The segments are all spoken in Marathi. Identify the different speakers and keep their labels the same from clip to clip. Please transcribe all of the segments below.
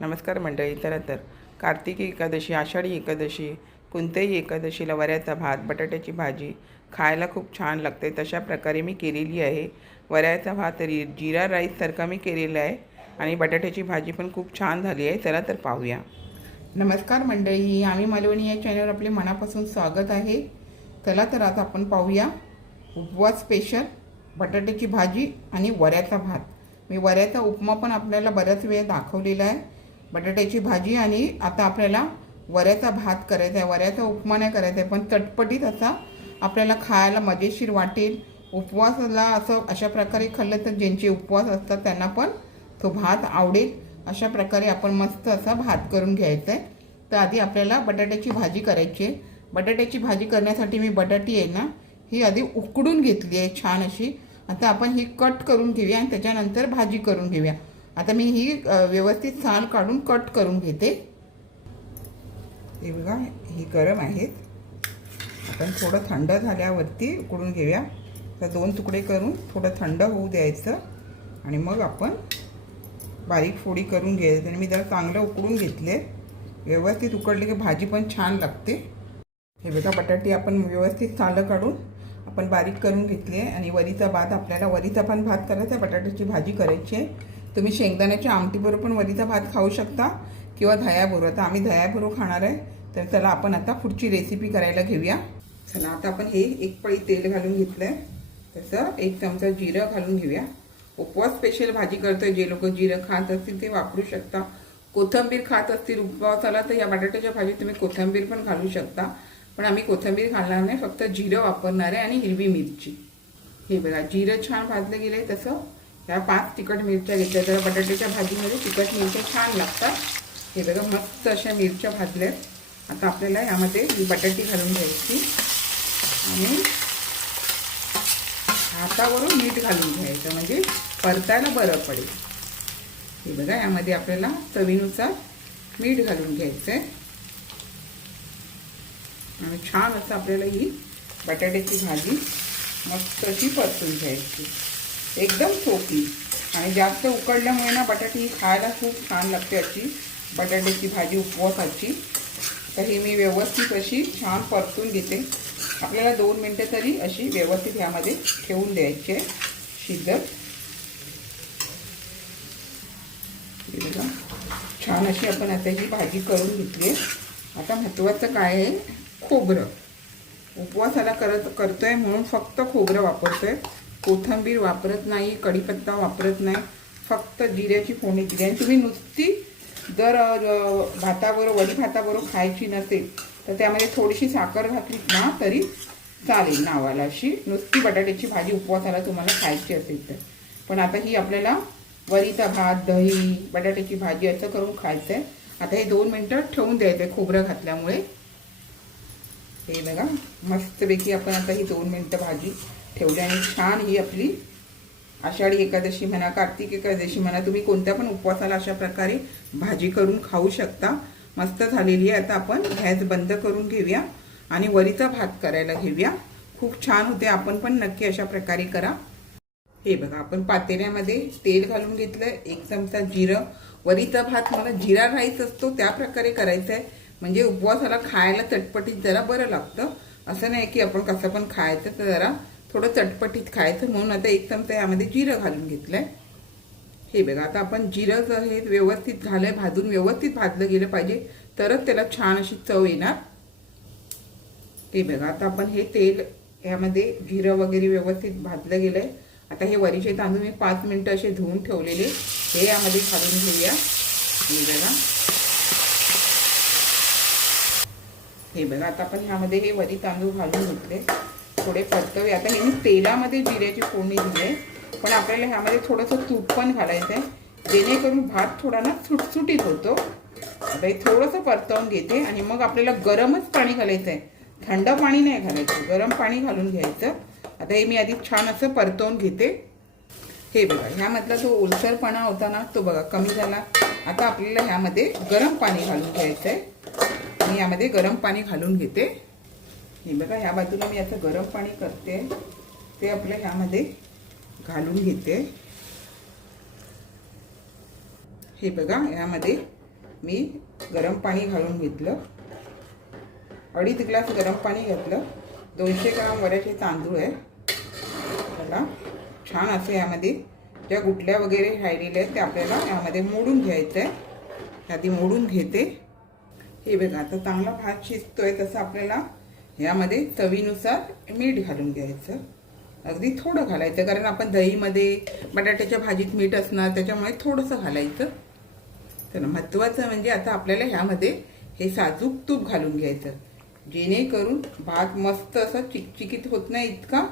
Speaker 1: नमस्कार मंडळी तर तर. कार्तिकी एकादशी आषाढी एकादशी कोणत्याही एकादशीला वऱ्याचा भात बटाट्याची भाजी खायला खूप छान लागते. तशा प्रकारे मी केलेली आहे. वऱ्याचा भात रि जिरा राईससारखा मी केलेला आहे आणि बटाट्याची भाजी पण खूप छान झाली आहे. चला तर पाहूया. नमस्कार मंडळी आम्ही मालवणी या चॅनलवर आपले मनापासून स्वागत आहे. चला तर आता आपण पाहूया उपवास स्पेशल बटाट्याची भाजी आणि वऱ्याचा भात. मी वऱ्याचा उपमा पण आपल्याला बऱ्याच वेळ दाखवलेला आहे. बटाट्याची भाजी आणि आता आपल्याला वऱ्याचा भात करायचा आहे. वऱ्याचा उपमा नाही करायचा आहे पण चटपटीत असा आपल्याला खायला मजेशीर वाटेल. उपवासाला असं अशा प्रकारे खाल्लं तर ज्यांचे उपवास असतात त्यांना पण तो भात आवडेल. अशा प्रकारे आपण मस्त असा भात करून घ्यायचा आहे. तर आधी आपल्याला बटाट्याची भाजी करायची आहे. बटाट्याची भाजी करण्यासाठी मी बटाटी आहे ना ही आधी उकडून घेतली आहे छान अशी. आता आपण ही कट करून घेऊया आणि त्याच्यानंतर भाजी करून घेऊया. आता मी ही व्यवस्थित साल काढून कट करून घेते. हे बघा ही गरम आहेत. आपण थोडं थंड झाल्यावरती उकडून घेऊया. तर दोन तुकडे करून थोडं थंड होऊ द्यायचं. आणि मग आपण बारीक फोडी करून घ्यायचं. आणि मी जरा चांगलं उकडून घेतले. व्यवस्थित उकडले की भाजी पण छान लागते. हे बघा बटाटे आपण व्यवस्थित सालं काढून आपण बारीक करून घेतली. आहे आणि वरीचा भात आपल्याला वरीचा पण भात करायचा आहे. बटाट्याची भाजी करायची आहे. तुम्ही शेंगदाण्याच्या आमटीबरोबर पण वरीचा भात खाऊ शकता किंवा दह्याबरोबर आता आम्ही दह्याबरोबर खाणार आहे तर चला आपण आता पुढची रेसिपी करायला घेऊया. चला आता आपण हे एक पळी तेल घालून घेतलं आहे तसं एक चमचा जिरं घालून घेऊया. उपवास स्पेशल भाजी करतोय जे लोक जिरं खात असतील ते वापरू शकता. कोथंबीर खात असतील उपवासाला तर या बटाट्याच्या भाजीत तुम्ही कोथंबीर पण घालू शकता. पण आम्ही कोथंबीर घालणार नाही फक्त जिरं वापरणार आहे आणि हिरवी मिरची. हे बघा जिरं छान भाजलं गेलं आहे तसं ह्या पाच तिखट मिरच्या घेतल्या. तर बटाट्याच्या भाजीमध्ये तिखट मिरच्या छान लागतात. हे बघा मस्त अशा मिरच्या भाजल्यात आता आपल्याला यामध्ये ही बटाटी घालून घ्यायची. आणि हातावरून मीठ घालून घ्यायचं. म्हणजे परतायला बरं पडेल. हे बघा यामध्ये आपल्याला चवीनुसार मीठ घालून घ्यायचं आहे आणि छान असं आपल्याला ही बटाट्याची भाजी मस्त अशी परतून घ्यायची. एकदम सोपी. आणि जास्त उकडल्यामुळे ना बटाटी ही खायला खूप छान लागते अशी. बटाट्याची भाजी उपवासाची. तर ही मी व्यवस्थित अशी छान परतून घेते. आपल्याला दोन मिनटं तरी अशी व्यवस्थित ह्यामध्ये ठेवून द्यायची आहे. शिजत. छान अशी आपण आता ही भाजी करून घेतली आहे. आता महत्त्वाचं काय आहे? खोबरं. उपवासाला करत करतोय म्हणून फक्त खोबरं वापरतोय. कोथंबीर वापरत नाही कढीपत्ता वापरत नाही फक्त जिऱ्याची फोडणी दिली. आणि तुम्ही नुसती जर भाताबरोबर वडी भाताबरोबर खायची नसेल तर त्यामध्ये थोडीशी साखर घातली ना तरी चालेल नावाला अशी. नुसती बटाट्याची भाजी उपवासाला तुम्हाला खायची असेल तर. पण आता ही आपल्याला वरीचा भात दही बटाट्याची भाजी असं करून खायचं आहे आता हे दोन मिनटं ठेवून द्यायचं आहे खोबरं घातल्यामुळे. हे बघा मस्तपैकी आपण आता ही दोन मिनटं भाजी ठेवली आणि छान ही आपली आषाढी एकादशी म्हणा कार्तिक एकादशी म्हणा तुम्ही कोणत्या पण उपवासाला अशा प्रकारे भाजी करून खाऊ शकता. मस्त झालेली आहे. आता आपण गॅस बंद करून घेऊया आणि वरीचा भात करायला घेऊया. खूप छान होते. आपण पण नक्की अशा प्रकारे करा. हे बघा आपण पातेल्यामध्ये तेल घालून घेतलं. एक चमचा जिरं. वरीचा भात मला जिरा राईस असतो त्या प्रकारे करायचा आहे. म्हणजे उपवासाला खायला चटपटीत जरा बरं लागतं. असं नाही की आपण कसं पण खायचं तर जरा थोडं चटपटीत खायचं म्हणून आता एक चमचा यामध्ये जिरं घालून घेतलंय. हे बघा आता आपण जिरं जर हे व्यवस्थित झालंय भाजून व्यवस्थित भाजलं गेलं पाहिजे तरच त्याला छान अशी चव येणार. हे बघा आता आपण हे तेल यामध्ये जिरं वगैरे व्यवस्थित भाजलं गेलंय. आता हे वरीचे तांदूळ मी पाच मिनटं असे धुवून ठेवलेले. हे यामध्ये घालून घेऊया. हे बघा. हे बघा आता आपण ह्यामध्ये हे वरी तांदूळ घालून घेतले. थोडे परतवे आता नेहमी तेलामध्ये जिऱ्याची फोडणी दिली पण आपल्याला ह्यामध्ये थोडंसं तूप पण घालायचं आहे जेणेकरून भात थोडा ना सुटसुटीत होतो. आता हे थोडंसं परतवून घेते आणि मग आपल्याला गरमच पाणी घालायचं आहे थंड पाणी नाही घालायचं. गरम पाणी घालून घ्यायचं. आता हे मी आधी छान असं परतवून घेते. हे बघा ह्यामधला जो ओलसरपणा होता ना तो बघा कमी झाला. आता आपल्याला ह्यामध्ये गरम पाणी घालून घ्यायचं आहे मी यामध्ये गरम पाणी घालून घेते. हे बघा ह्या बाजूला मी याचं गरम पाणी करते ते आपल्या ह्यामध्ये घालून घेते. हे बघा यामध्ये मी गरम पाणी घालून घेतलं. अडीच ग्लास गरम पाणी घेतलं. दोनशे ग्राम वऱ्याचे तांदूळ आहे. त्याला छान असं यामध्ये ज्या गुटल्या वगैरे राहिलेल्या आहेत त्या आपल्याला यामध्ये मोडून घ्यायचं आहे. आधी मोडून घेते. हे बघा आता चांगला भात शिजतोय तसं आपल्याला यामध्ये चवीनुसार मीठ घालून घ्यायचं. अगदी थोडं घालायचं कारण आपण दहीमध्ये बटाट्याच्या भाजीत मीठ असणार त्याच्यामुळे थोडंसं घालायचं. तर महत्त्वाचं म्हणजे आता आपल्याला ह्यामध्ये हे साजूक तूप घालून घ्यायचं. जेणेकरून भात मस्त असा चिकचिकीत होत नाही इतका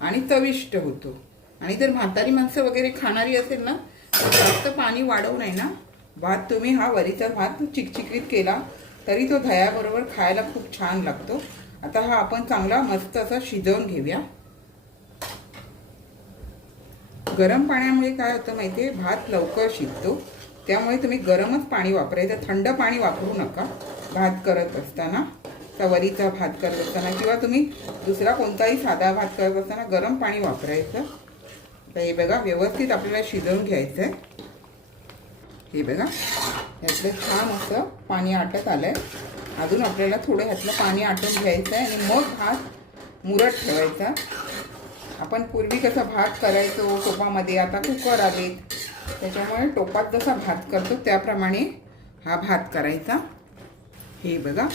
Speaker 1: आणि चविष्ट होतो. आणि जर म्हातारी माणसं वगैरे खाणारी असेल ना तर जास्त पाणी वाढवू नाही ना. भात तुम्ही हा वरीचा भात चिकचिकीत केला तरी तो दह्याबरोबर खायला खूप छान लागतो. आता हा आपण चांगला मस्त असा शिजवून घेऊया. गरम पाण्यामुळे काय होतं माहिती आहे भात लवकर शिजतो. त्यामुळे तुम्ही गरमच पाणी वापरायचं थंड पाणी वापरू नका भात करत असताना. वरीचा भात करत असताना किंवा तुम्ही दुसरा कोणताही साधा भात करत असताना गरम पाणी वापरायचं. तर हे बघा व्यवस्थित आपल्याला शिजवून घ्यायचं आहे हे बघा. यातलं छान असं पाणी आटत आलं आहे अजून आपल्याला थोडं ह्यातलं पाणी आटून घ्यायचं आहे आणि मग भात मुरत ठेवायचा. आपण पूर्वी कसा भात करायचो टोपामध्ये आता कुकर आलेत. त्याच्यामुळे टोपात जसा भात करतो त्याप्रमाणे हा भात करायचा. हे बघा.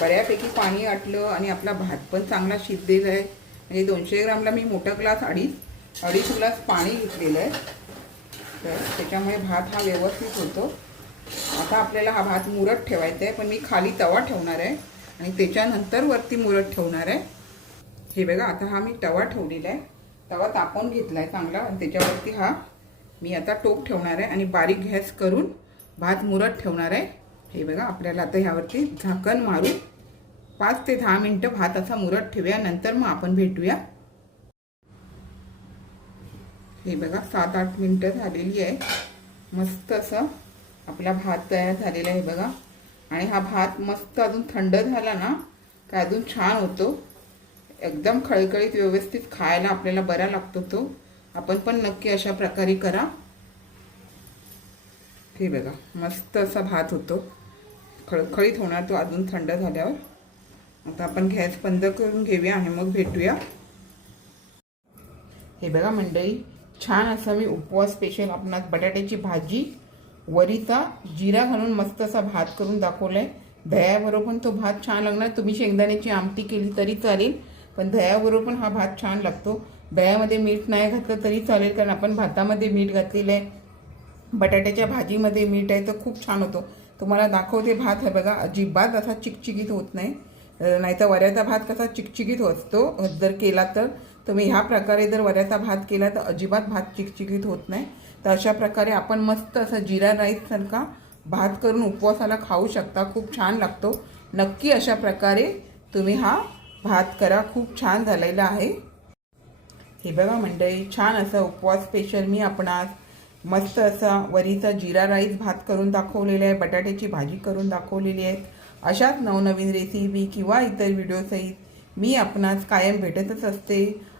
Speaker 1: बऱ्यापैकी पाणी आटलं आणि आपला भात पण चांगला शिजलेला आहे. म्हणजे दोनशे ग्रामला मी मोठा ग्लास अडीच अडीच ग्लास पाणी घेतलेलं आहे. तर त्याच्यामुळे भात हा व्यवस्थित होतो. आता आपल्याला हा भात मुरत ठेवायचा आहे पण मी खाली तवा ठेवणार आहे आणि त्याच्यानंतर वरती मुरत ठेवणार आहे. हे बघा आता हा मी तवा ठेवलेला आहे. तवा तापवून घेतला आहे चांगला आणि त्याच्यावरती हा मी आता टोप ठेवणार आहे आणि बारीक गॅस करून भात मुरत ठेवणार आहे. हे बघा आपल्याला आता ह्यावरती झाकण मारून पाच ते दहा मिनटं भात असा मुरत ठेवूया. नंतर मग आपण भेटूया. हे बघा सात आठ मिनटं झालेली आहे. मस्त असं आपला भात तयार झालेला आहे बघा. आणि हा भात मस्त अजून थंड झाला ना का अजून छान होतो. एकदम खळखळीत व्यवस्थित खायला आपल्याला बरा लागतो तो. आपण पण नक्की अशा प्रकारे करा. हे बघा मस्त असा भात होतो. खळखळीत होणार तो अजून थंड झाल्यावर. आता आपण गॅस बंद करून घेऊया आणि मग भेटूया. हे बघा मंडळी छान असा मी उपवास स्पेशल आपणास बटाट्याची भाजी वरीचा जिरा घालून मस्त असा भात करून दाखवलाय. दह्याबरोबर पण तो भात छान लागणार. तुम्ही शेंगदाण्याची आमटी केली तरी चालेल पण दह्याबरोबर पण हा भात छान लागतो. दह्यामध्ये मीठ नाही घातलं तरी चालेल कारण आपण भातामध्ये मीठ घातलेलं आहे बटाट्याच्या भाजीमध्ये मीठ आहे तर खूप छान होतो. तुम्हाला दाखवते भात आहे बघा अजिबात असा चिकचिकीत होत नाही. नाहीतर वऱ्याचा भात कसा चिकचिकीत असतो जर केला तर. तुम्ही ह्या प्रकारे जर वऱ्याचा भात केला तर अजिबात भात चिकचिकीत होत नाही. तर अशा प्रकारे आपण मस्त असा जिरा राईससारखा भात करून उपवासाला खाऊ शकता. खूप छान लागतो. नक्की अशा प्रकारे तुम्ही हा भात करा. खूप छान झालेला आहे. हे बघा मंडळी छान असा उपवास स्पेशल मी आपणास मस्त असा वरीचा जिरा राईस भात करून दाखवलेला आहे. बटाट्याची भाजी करून दाखवलेली आहे. अशाच नवनवीन रेसिपी किंवा इतर व्हिडिओसहित मी आपणास कायम भेटतच असते.